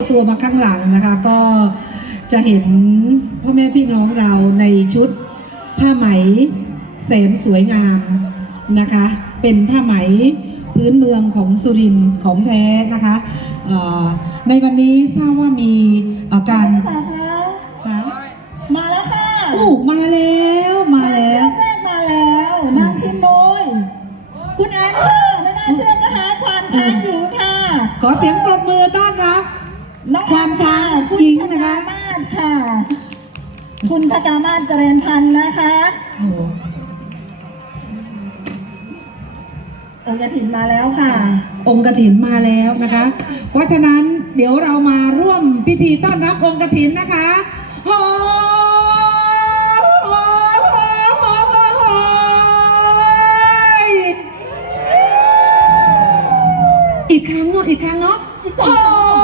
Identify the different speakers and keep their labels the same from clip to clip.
Speaker 1: ตัวมาข้างหลังนะคะก็จะเห็นพ่อแม่พี่น้องเราในชุดผ้าไหมแสนสวยงามนะคะ เป็นผ้าไหมพื้นเมืองของสุรินทร์ของแท้นะคะเอ่อในวันนี้ทราบว่ามีเอ่อการ
Speaker 2: นักศึกษาคะ
Speaker 1: ค่ะ
Speaker 2: มาแล้วค่ะ
Speaker 1: โอ้มาแล้วมาแล้ว
Speaker 2: แรกมาแล้วนำทีมโดยคุณแอนค่ะไม่น่าเชื่อนะคะควานช้างหญิงค่ะ
Speaker 1: ขอเสียงปรบมือต้อนรับ
Speaker 2: น้อง
Speaker 1: ควานช้า
Speaker 2: คุณ
Speaker 1: หญิง
Speaker 2: พ
Speaker 1: นะคะ
Speaker 2: กามาศค่ะ คุณพกามาศเจริญพันธ์นะคะ
Speaker 1: อ
Speaker 2: งค์กถินมาแล้วค่ะ
Speaker 1: องค์กถินมาแล้วนะคะ เพราะฉะนั้นเดี๋ยวเรามาร่วมพิธีต้อนรับองค์กถินนะคะโอ้ยอีกครั้งเนาะอีกครั้งเนาะ
Speaker 2: อีกสอ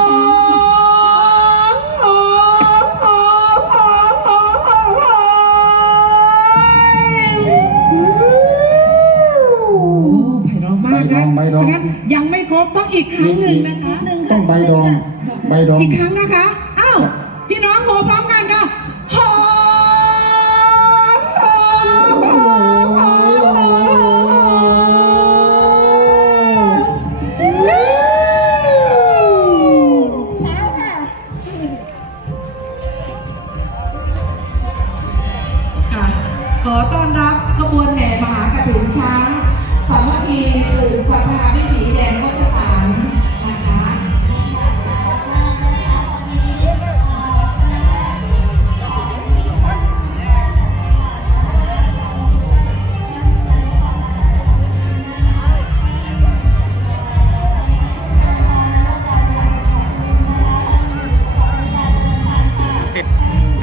Speaker 3: ใบดองใบดอง
Speaker 1: ฉะนั้นยังไม่ครบต้องอีกครั้งหนึ่งนะคะ
Speaker 2: หนึ่ง
Speaker 3: ต้องใบดอง ใบดอง
Speaker 1: อีกครั้งนะคะ อ้าว พี่น้องโหพร้อมกันก็โห
Speaker 2: แล้วค่ะ
Speaker 1: ค่ะขอต้อนรับขบวนแห่มหากระถิ่น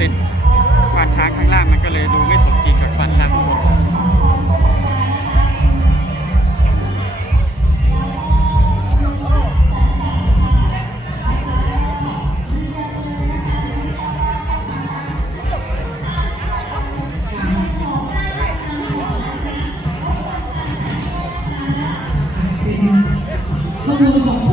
Speaker 4: ติดควานช้างข้างล่างมันก็เลยดูไม่สมจริงกับควานช้างข้างบน
Speaker 1: ขบวนของ